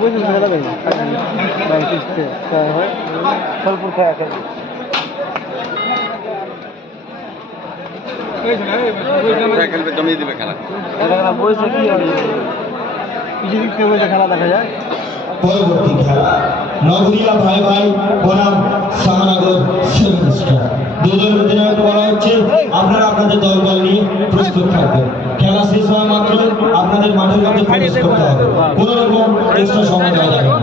বুঝে খেলা দেয় ফলপুর খায় খেলবে জমিয়ে দিবে খেলা বইছে কি কিছু দিক থেকে বইছে খেলা দেখা যায়। পরবর্তী খেলা নগরিয়া ভাই ভাই বনাম শাহনগর সেভেন স্টার। দুজন অধিনায়ক বলা হচ্ছে আপনারা আপনাদের দলবল নিয়ে প্রস্তুত থাকবেন। খেলা শেষ হওয়া মাত্র আপনাদের মাঠের মধ্যে প্রবেশ করতে হবে, কোনো রকম এক্সট্রা সময় দেওয়া যাবে না।